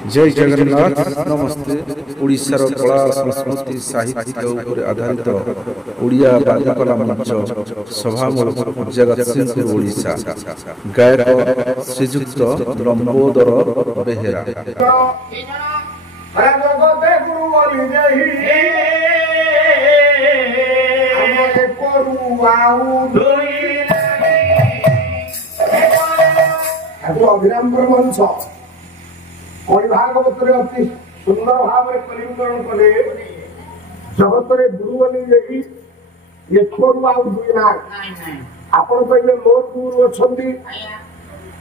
जय जगन्नाथ। नमस्ते। ओडिशार कला संस्कृति साहित्य उपर आधारित ओडिया बाल्यकला मंच सभामूलक जगतसिंहपुर ओडिशा गायक श्रीजुक्त लंबोदर बेहेरा। अभिराम मंच भागवत अति सुंदर भाव कलिंगरण कले जगत गुरु बनी ये छोड़ू आउ दुई ना आपण कहले मोर गुरु अच्छा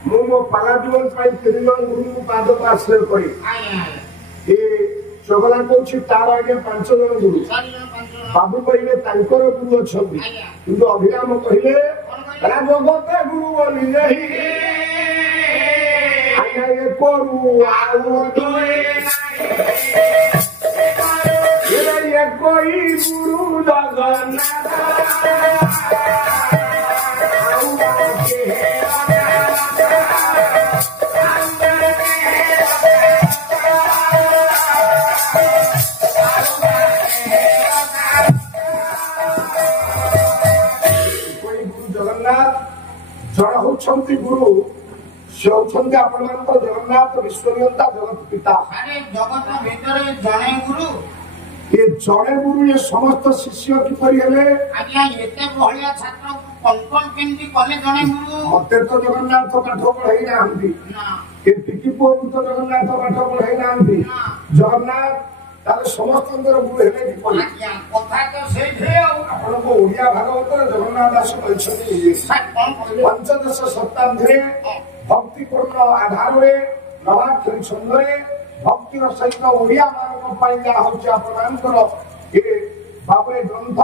मु मो पाला जीवन तीन जन गुरु पाद को आश्रय करी चगला कौन तार आगे 5 जन गुरु बाबू कहले गुरु अच्छा कि अभिराम कहले जगत गुरु बनी करू कोई गुरु जगन्नाथ जड़ होती गुरु से होती आपण जगन्नाथ विश्वनियंता जगत पिता जगत भीतर जड़े गुरु ये जड़े गुरु ये समस्त शिष्य किपरि हेले आज्ञा एते बहलिया छात्र कंकण केंती कले जड़े गुरु मते तो जगन्नाथ पाठ पढ़ाई नाहंती ना ये टिकी पो तो जगन्नाथ पाठ पढ़ाई नाहंती जगन्नाथ ताले समस्त अंदर गुरु हेले किपरि आज्ञा कथा तो से थे आपण को ओडिया भागवत जगन्नाथ दास कहछथि पंचदश शताब्दी भक्तिपूर्ण आधार नवाक्षरी छंदे भक्तिर सहित ओडिया मान ये बाबरे ग्रंथ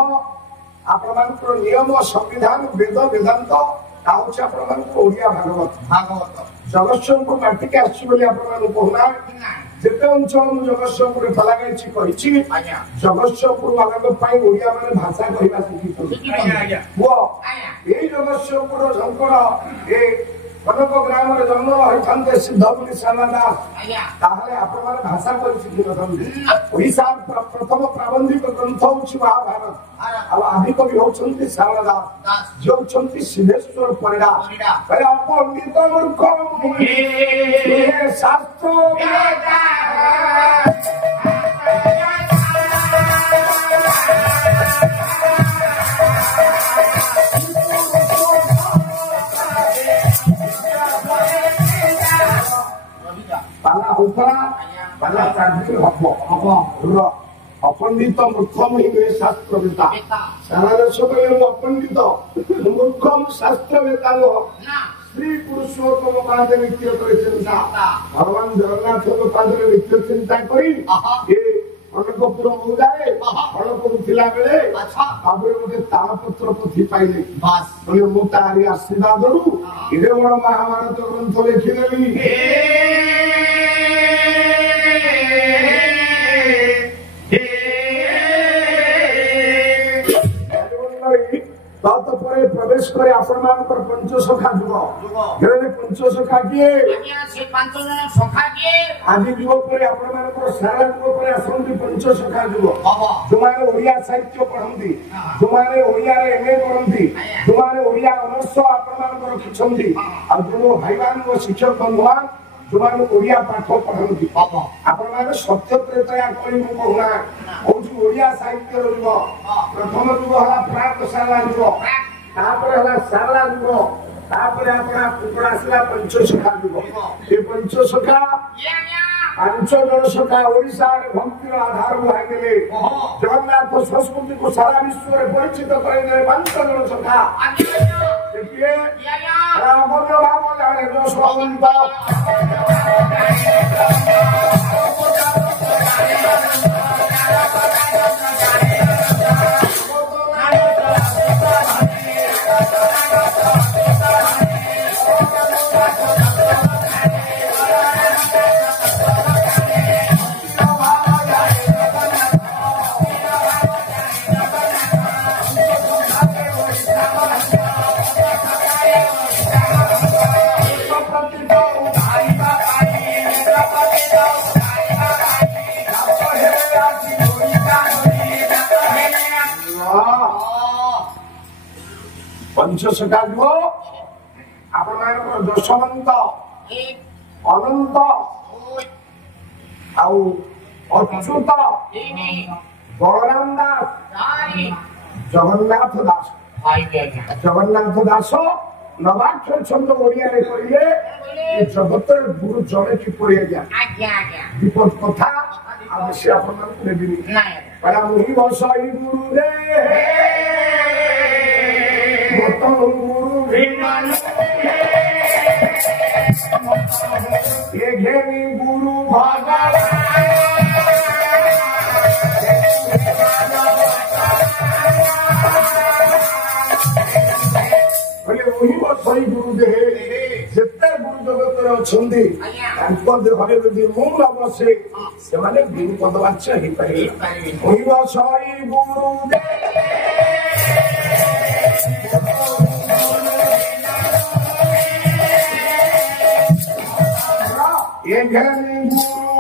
आपण नियम संविधान वेद वेदांत ओडिया भागवत भागवत जगतसिंहपुर माटी के आसना जिते अंचल जगतसिंहपुर फलागाई कही जगतसिंहपुर वालों ओडिया मान भाषा कहवा शिखी यही जगतसिंहपुर झंकड़ कनक ग्राम जन्म होते सिद्ध मुनि श्यामा दास आपण भाषा ओडिशा प्रथम प्राबंधिक ग्रंथ हूँ महाभारत आदिकवि होती श्यामा दास जे होती सिद्धेश्वर परिड़ा अपंडित मूर्ख शास्त्र पाला होता पाला चार्जिंग अपंडित मूर्खम ही शास्त्रवेता सारा देश कहले अपंडित मूर्खम शास्त्रवेता श्री पुरुषोत्तम पादे नित्य चिंता भगवान जगन्नाथ पादे नित्य चिंता करी अनकपुर जाए फल करुला बेले बाबू गोटे तालपत्र पोथी पाइले मु तारी आशीर्वाद इे बड़ महाभारत ग्रंथ लिखिदेली प्रवेश करे आपण पंचसखा जुग पंचसखा किए आदि जुग पर आपण सारा जुग पर आसती पंचसखा जुग जो मैंने ओडिया साहित्य पढ़ती जो मैंने ओडिया एमए करती जो मैंने ओडिया अनर्स आपण खिंचती आ जो भाईमान और शिक्षक बंधुमान जो मैंने ओडिया पाठ पढ़ती आपण सत्य त्रेतया कली कहूना हूँ ओडिया साहित्य जुग प्रथम जुग है प्रातशाला जुग सारा जुग कुकड़ा आसला पंचसखा जुग ये पंचसखा 5 जन सखा ओडिशा भक्तिर आधार बुझाईदे जगन्नाथ संस्कृति को सारा विश्व में परिचित करदे 5 जन सखा देखिए भाव जाने जो स्वागत पंचशखा जो आपण यशवंत अनंत आउ अच्युत बलराम दास जगन्नाथ दास जगन्नाथ दास नवाक्षर छंद ओडिया रे करिए जगत गुरु जड़े किपरि आज्ञा विपद कथा अवश्य आपण नेबी परा मुहि बसई गुरु रे गौतम गुरु विमान ये घेनी गुरु भगवान वही बसई गुरु दे जिते गुरु जगत अच्छे घरे यदि मुँह न बसे से विपद बाच्य हो पारे वही बसई गुरु दे ये घनी गुरु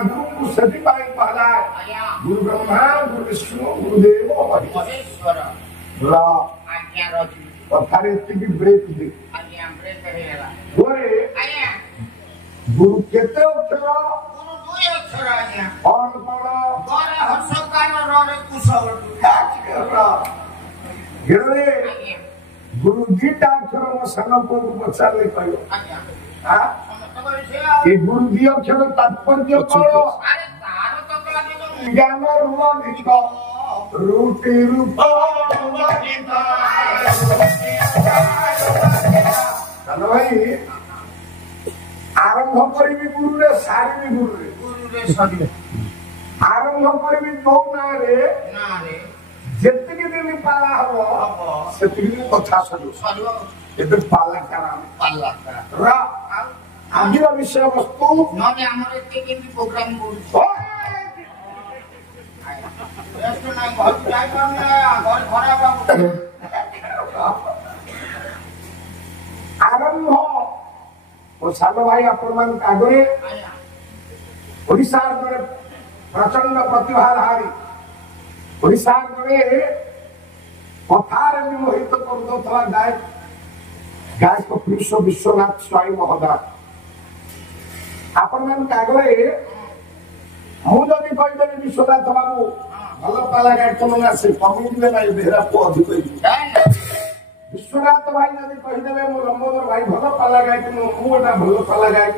गुरु सती पाई पहला गुरु ब्रह्मा गुरु विष्णु गुरुदेव महेश्वर कथारे ब्रेक दे गुरु केते अक्षर और गुरु दीटा अक्षर मो सान को पचार नहीं पाइब ये गुरु दी अक्षर तात्पर्य ज्ञान रूप रूपी रूप भाई आरंभ करी गुरु रे सारी गुरु रे आरंभ करी तो ना रे जितनी दिन पाला हो सेतिक दिन कथा सजो एबे पाला करा आज विषय वस्तु नबे हमर एते केमि प्रोग्राम बोलु रेस्ट नाही घर जाय पाना घर खराब आरंभ ओ सालो भाई अपन मान कागरे ओडिसा रे प्रचंड प्रतिभाधारी ओडिसा रे कथार मोहित करदो थला गायक कृष्ण विश्वनाथ स्वाई महोदय आपण मान कागरे मु जदि कहिदेबी विश्वनाथ बाबू भल पाला गायक ना से कमी दिले नाही बेहरा को अधिक विश्वनाथ भाई जदि कहिदेबे मो लंबोदर भाई भल पाला गायक मु एटा भल पाला गायक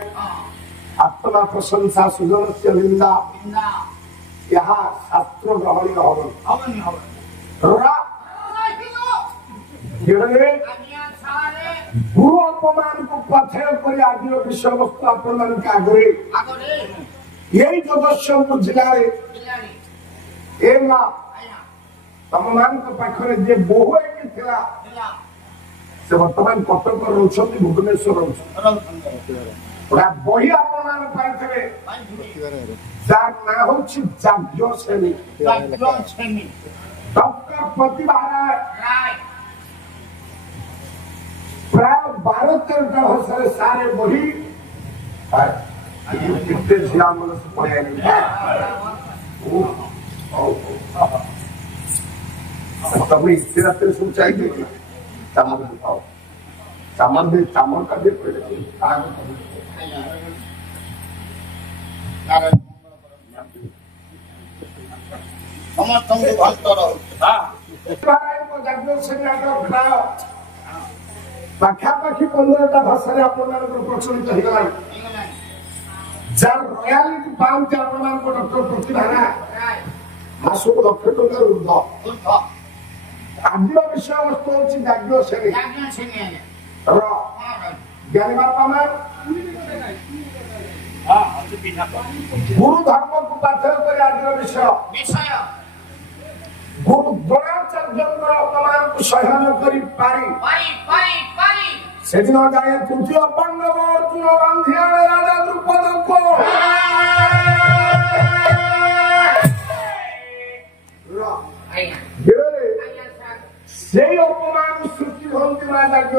आत्मा प्रशंसा सुजन से निंदा यहाँ शास्त्र ग्रहणीय हवन गुरु अपमान को पथेर कर आज विषय वस्तु आपण आगे यही जगतसिंहपुर जिले ए माँ तम मान पाखे जे बोहू थिला से वर्तमान कटक रोचंती भुवनेश्वर बही आपण जार ना होछि जाग्य श्रेणी डॉक्टर प्रतिभा राय प्राय 12-13 भाषा सारे बही कितने जिला मन से पढ़े तब इस रात सुन चाहिए चामल दिखाओ चामल दे चामल का दे पाखापाखि 15टा भाषा प्रचलित होगा जार रॉयलिटी पाँच डॉक्टर प्रतिभा मासक 1 लाख टका ऊर्ध आज विषय वस्तु हूँ जाग्ञ श्रेणी ज्ञानी बापा मान गुरु धर्म को पाथर कर आज विषय गुरु द्रोणाचार्य अपमान को सहन कर पारी से दिन जाए तृतीय पांडव अर्जुन बांधिया राजा द्रुपद को সেই অপমান সৃষ্টি হନ୍ତି মা যাজ্ঞ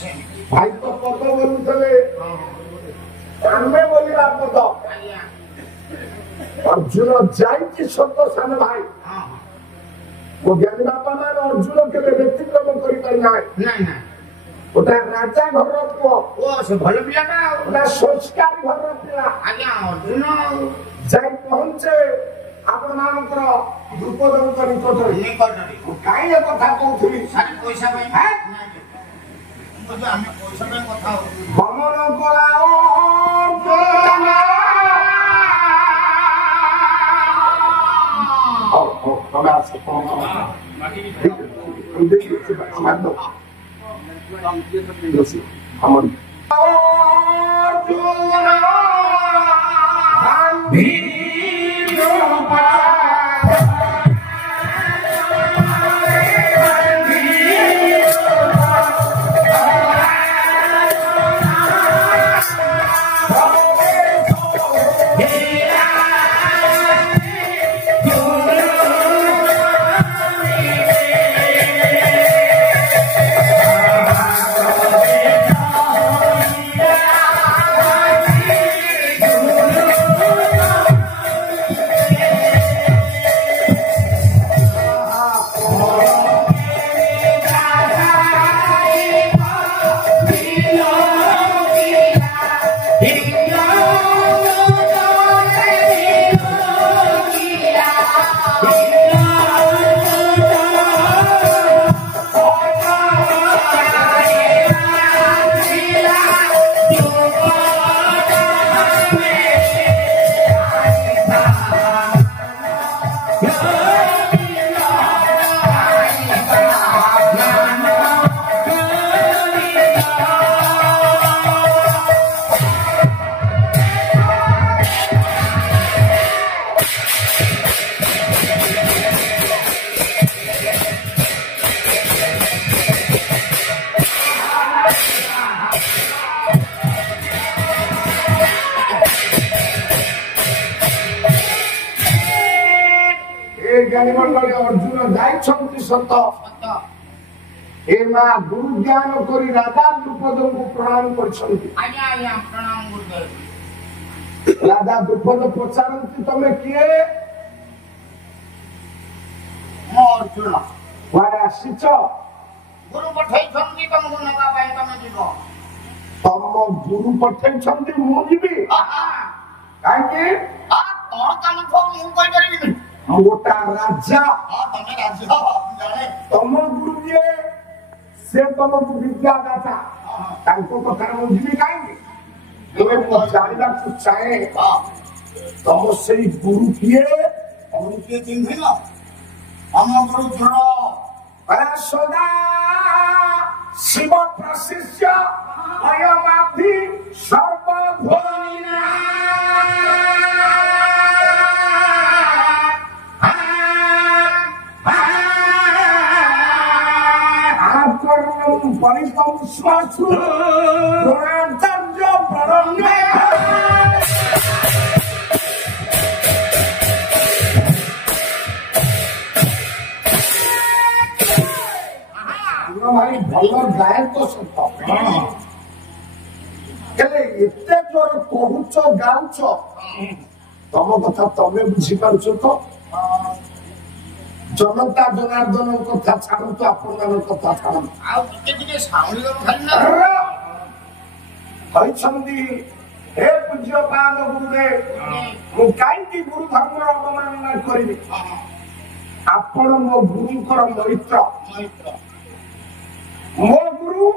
সেন ভাই তো পদ বলুଥିଲେ ଆମେ ବୋଲିବା ପଦ ଅର୍ଜୁନ ଯାଇଛି ସତ ସାନ ଭାଇ ମୋ ଜ୍ଞାନୀ ବାପା ମାନେ ଅର୍ଜୁନ କେବେ ବ୍ୟତିକ୍ରମ କରିପାରି ନାହିଁ ଗୋଟା ରାଜା ଘରର ପୁଅ ସେ ଭଲ ପିଲାଟା ଗୋଟା ସଂସ୍କାରୀ ଘରର ପିଲା ଆଜ୍ଞା ଅର୍ଜୁନ ଯାଇ ପହଞ୍ଚେ ଆପଣ ମାନଙ୍କର ଦ୍ରୁପଦଙ୍କ ନିକଟରେ କାହିଁ ଏ କଥା କହୁଥିଲି ପଇସା ପାଇଁ ଆମେ ପଇସା ପାଇଁ କଥା ଗମନ କଲା ତମେ ଆସ अर्जुन जाइछन्ति सत ए मा गुरु ज्ञान करी राजा द्रुपद को प्रणाम करछन्ति प्रणाम गुरुदेव राजा द्रुपद पचारन्ति तमे किए अर्जुन वाडा आसीछ गुरु पठैछन्ति तमको नगा पाए तमे जीवो तम गुरु पठैछन्ति मु जीवी काहे कि तोर काम तो मु कोइ करबी मोटा राजा तमे राजा जाने तम गुरु जे से तमको विद्या दाता तांको कथा बुझबी काहे तमे मो जानिबा तू चाहे तम सेई गुरु किए चिन्हिला हम गुरु द्रोण अरे सदा शिव प्रशिष्य अयमाधि सर्वभूमिना परितम स्वासु द्रोणाचार्य प्रणम्य भाई भल गायक तो सत हेले एते जोर कहूच गाउच तम कथा तमे बुझी पारुछ तो जनता जनार्दन कथा छाड़ू तो अपन कथा छाड़ू हे पूज्य पाद गुरुदेव मु कहीं गुरु धर्म अवमानना करी आपण मो गुरुकर मैत्र मो गुरु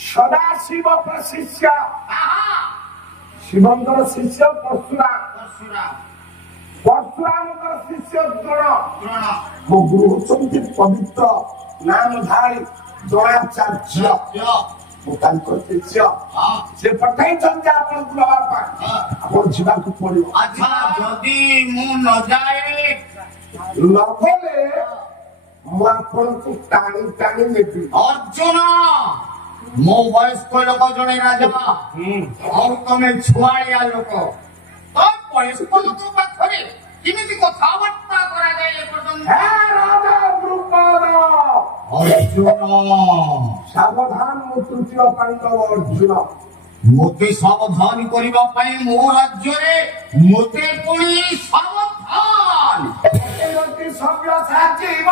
सदा शिव प्रशिष्य शिवंकर शिष्य परशुराम परशुराम शिष्य द्रोण मो गुरु होती पवित्र नामधारी द्रोणाचार्य शिष्य से पठाई आप जीवाक पड़ो नगले मुझे टाणी टाणी नेबी अर्जुन मो वयस्क लोक जड़े राजा और तुम छुआड़िया लोक तो वयस्क लोक पाखरे किमिति कथाबार्ता करा जाय ए पर्यंत हे राजा द्रुपद ଅର୍ଜୁନ ସାବଧାନ ମୁଁ ତୃତୀୟ ପାଣ୍ଡବ ଅର୍ଜୁନ। ମୋତେ ସାବଧାନ କରିବା ପାଇଁ ମୋ ରାଜ୍ୟରେ ମୋତେ ପୁଣି ସାବଧାନ। ସବ୍ୟ ସାଜିବ